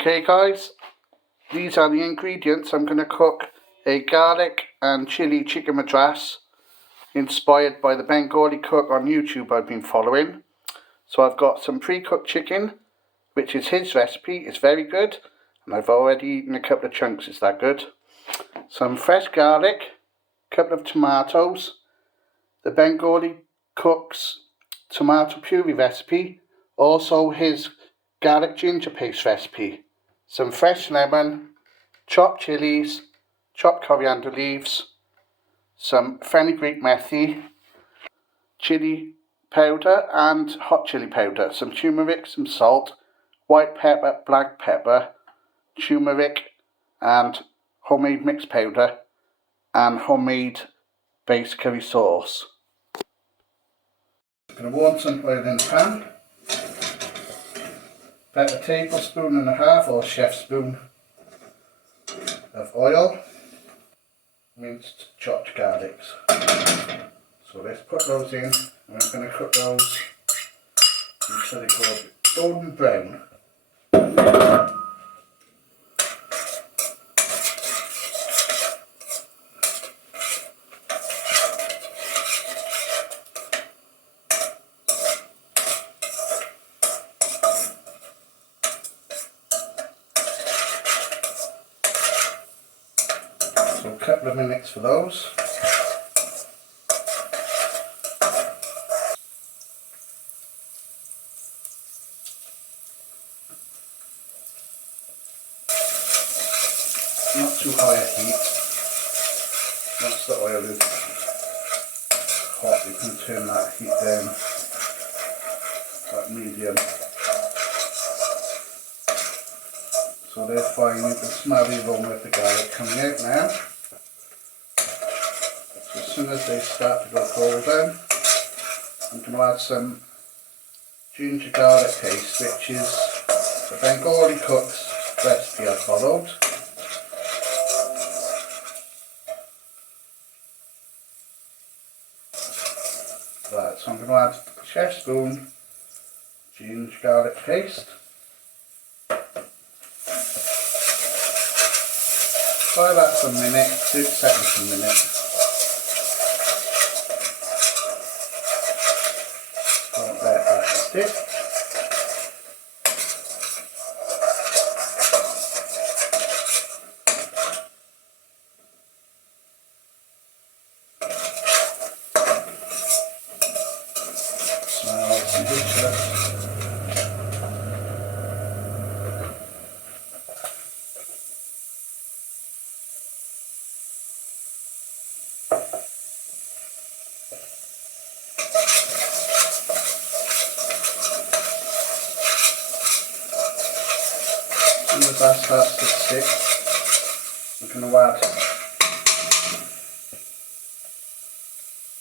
Okay guys, these are the ingredients. I'm going to cook a garlic and chili chicken madras inspired by the Bengali Cook on YouTube I've been following. So I've got some pre-cooked chicken, which is his recipe. It's very good, and I've already eaten a couple of chunks. It's that good. Some fresh garlic, a couple of tomatoes, the Bengali Cook's tomato puree recipe, also his garlic ginger paste recipe, some fresh lemon, chopped chilies, chopped coriander leaves, some fenugreek methi, chili powder and hot chili powder, some turmeric, some salt, white pepper, black pepper, turmeric and homemade mixed powder and homemade base curry sauce. I'm going to warm some oil in the pan. About a tablespoon and a half or chef's spoon of oil, minced chopped garlics. So let's put those in, and I'm going to cook those until they go golden brown. So a couple of minutes for those. Not too high a heat. Once the oil is hot, you can turn that heat down to medium. So they're fine. You can smell the aroma of the garlic coming out now. So as soon as they start to go golden, I'm going to add some ginger garlic paste, which is the Bengali Cook's recipe I followed. Right, so I'm going to add a chef's spoon ginger garlic paste. Fry that for a minute, 2 seconds a minute. Don't let that stick. Smells delicious. As soon as that starts to stick, we're going to add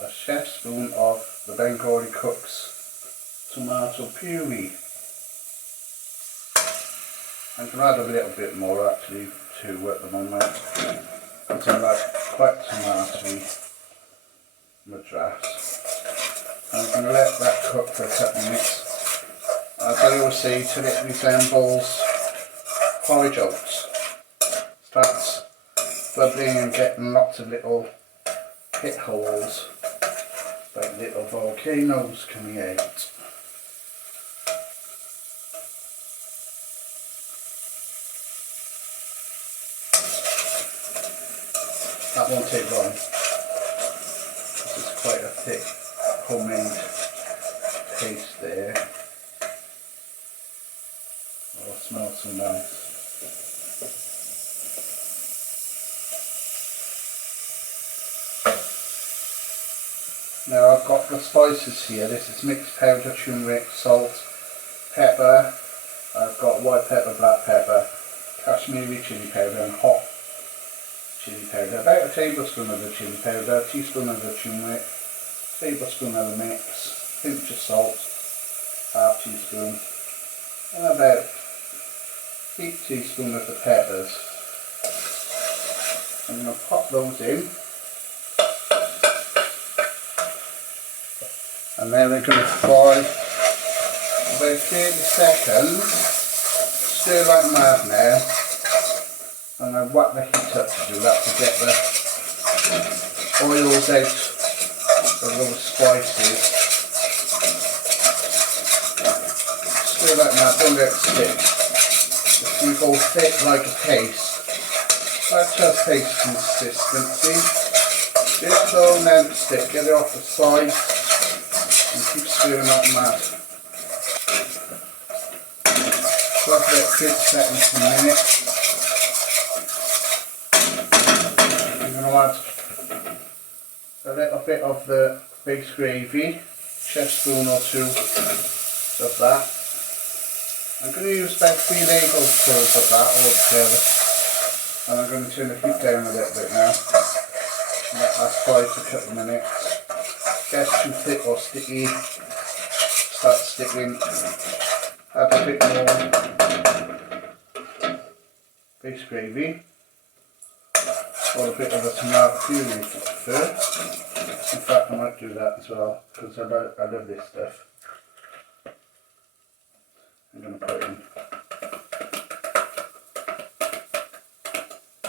a chef's spoon of the Bengali Cook's tomato puree. I'm going to add a little bit more actually too at the moment, because I like quite tomatoey madras. I'm going to let that cook for a couple of minutes, as I always say, till it resembles porridge oats. Starts bubbling and getting lots of little pit holes, like little volcanoes coming out. That won't take long. This is quite a thick homemade paste there. Oh, it smells so nice. Now I've got the spices here. This is mixed powder, turmeric, salt, pepper. I've got white pepper, black pepper, Kashmiri chili powder and hot chili powder. About a tablespoon of the chili powder, a teaspoon of the turmeric, a tablespoon of the mix, a pinch of salt, half teaspoon, and about 8 teaspoons of the peppers. I'm going to pop those in. And then we're going to fry about 30 seconds stir like mad now, and I whack the heat up to do that to get the oils out of those spices. Stir like mad, don't let it stick. If you go thick like a paste, that's a paste consistency. Just so and then stick, get it off the side and keep stirring like mad. Let it cook 30 seconds to a minute. I'm going to add a little bit of the base gravy, chef spoon or two of that. I'm going to use about 3 tablespoons of that all together, and I'm going to turn the heat down a little bit now. Let that fry for a couple of minutes. Gets too thick or sticky, start sticking. Add a bit more base gravy, or a bit of a tomato puree if you prefer. In fact, I might do that as well because I love this stuff. I'm going to put in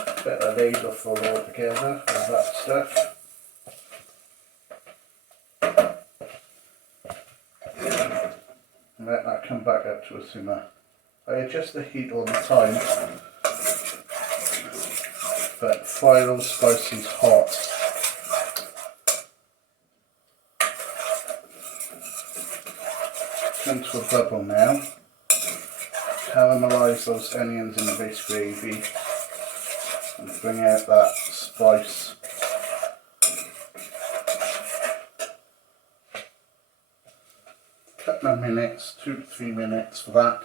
a bit of ladle full all together with that stuff. And let that come back up to a simmer. I adjust the heat all the time, but fry those spices hot. Come to a bubble now. Caramelise those onions in the base gravy and bring out that spice. Couple of minutes, 2 to 3 minutes for that.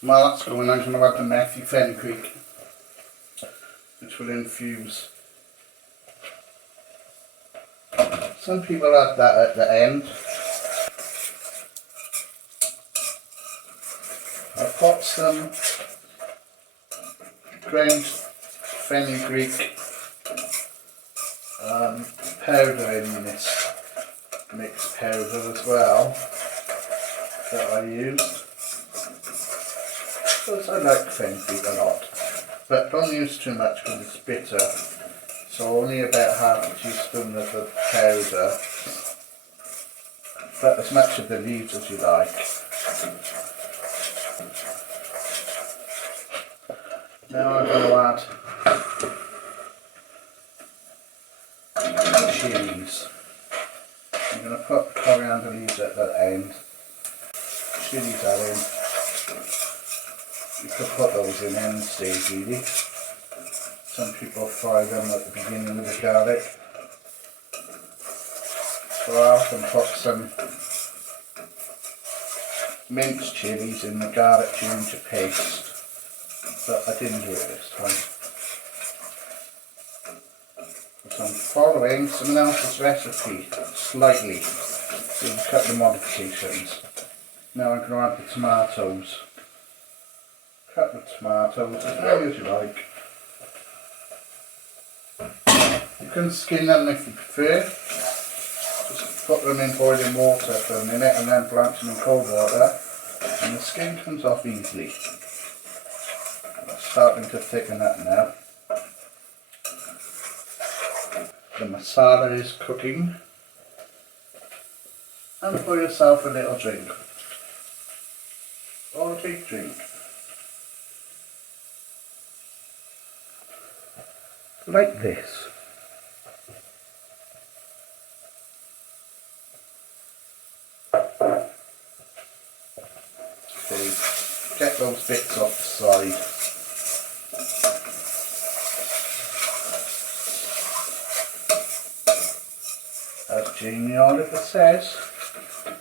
While that's going, I'm going to add the methy fenugreek, which will infuse. Some people add that at the end. I've got some ground fenugreek powder in this mixed powder as well that I use. Because I like fenugreek a lot, but don't use too much because it's bitter, so only about half a teaspoon of the powder, but as much of the leaves as you like. Now I'm going to add the chilies. I'm going to put coriander leaves at the end, chilies are in. You could put those in any stage really. Some people fry them at the beginning with the garlic. So I often put some minced chilies in the garlic ginger paste, but I didn't do it this time. So I'm following someone else's recipe slightly, so you cut the modifications. Now I'm going to add the tomatoes. Cut the tomatoes as many as you like. You can skin them if you prefer. Just put them in boiling water for a minute and then blanch them in cold water, and the skin comes off easily. It's starting to thicken up now. The masala is cooking, and pour yourself a little drink, or a big drink. Like this. Okay, get those bits off the side. As Jamie Oliver says,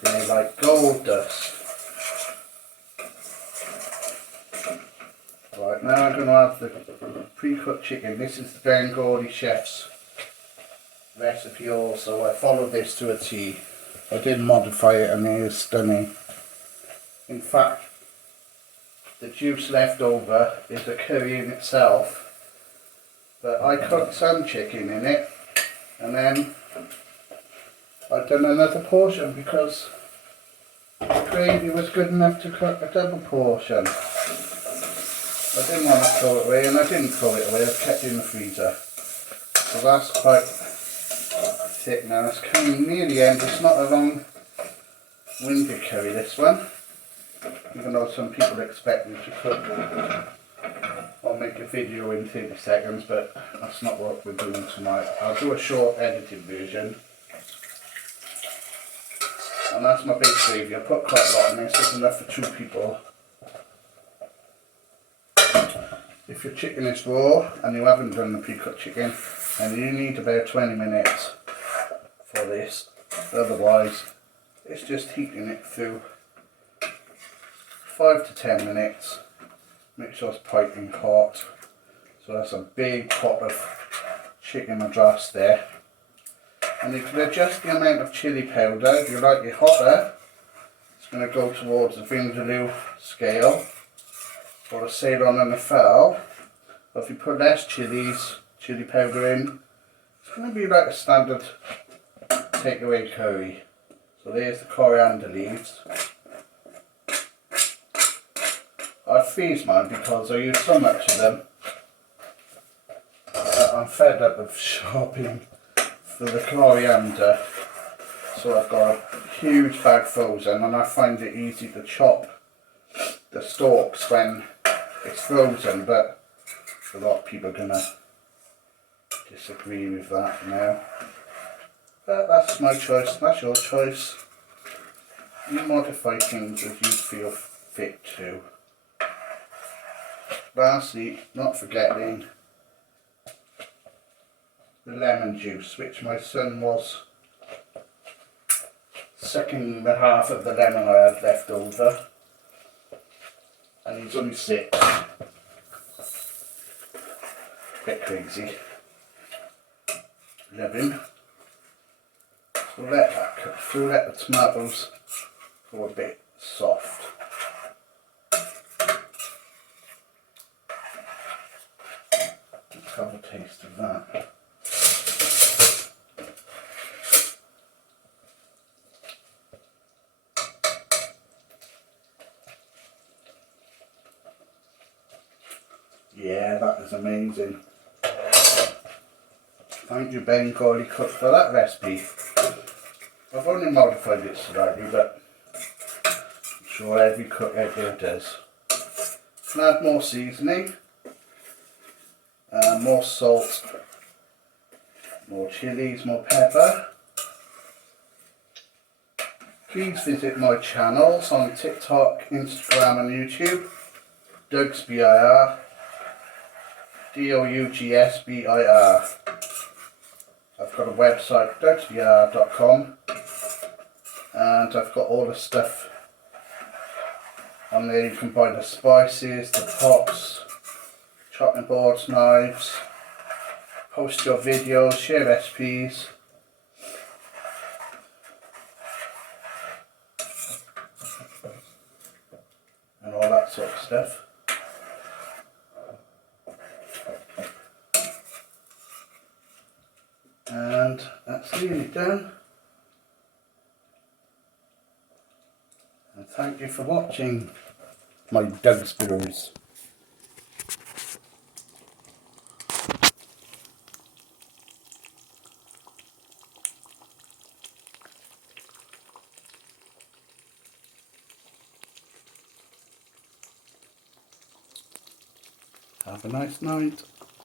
they're like gold dust. Right, now I'm going to have the pre-cooked chicken. This is the Bengali chef's recipe also. I followed this to a T. I didn't modify it and it is stunning. In fact, the juice left over is the curry in itself, But I cooked some chicken in it, and then I've done another portion because the gravy was good enough to cook a double portion. I didn't want to throw it away, and I didn't throw it away, I kept it in the freezer. So that's quite thick now. It's coming near the end. It's not a long-winded curry, this one. Even though some people expect me to cook or make a video in 30 seconds, but that's not what we're doing tonight. I'll do a short edited version. And that's my big gravy. I put quite a lot in this. It's enough for 2 people. If your chicken is raw and you haven't done the pre-cooked chicken, then you need about 20 minutes for this. Otherwise, it's just heating it through 5 to 10 minutes. Make sure it's piping hot. So that's a big pot of chicken Madras there. And you can adjust the amount of chilli powder. If you like it hotter, it's going to go towards the Vindaloo scale, or a Ceylon and a Fowl. But if you put less chilli powder in, it's going to be like a standard takeaway curry. So there's the coriander leaves. I freeze mine because I use so much of them that I'm fed up of shopping for the coriander. So I've got a huge bag frozen, and I find it easy to chop the stalks when it's frozen, but a lot of people are going to disagree with that now. But that's my choice, that's your choice. You modify things as you feel fit to. Lastly, not forgetting the lemon juice, which my son was sucking the half of the lemon I had left over, and he's only 6. Bit crazy. Love him. So let that cook through, let the tomatoes go a bit soft. Let's have a taste of that. Yeah, that is amazing. Thank you, Bengali Cook, for that recipe. I've only modified it slightly, but I'm sure every cook out there does. Can add more seasoning, more salt, more chilies, more pepper. Please visit my channels on TikTok, Instagram and YouTube. Doug's BIR, DOUGSBIR. I've got a website, dougsbir.com, and I've got all the stuff on there. You can buy the spices, the pots, chopping boards, knives, post your videos, share recipes. And all that sort of stuff. And that's nearly done. And thank you for watching my Doug's Brews. Have a nice night.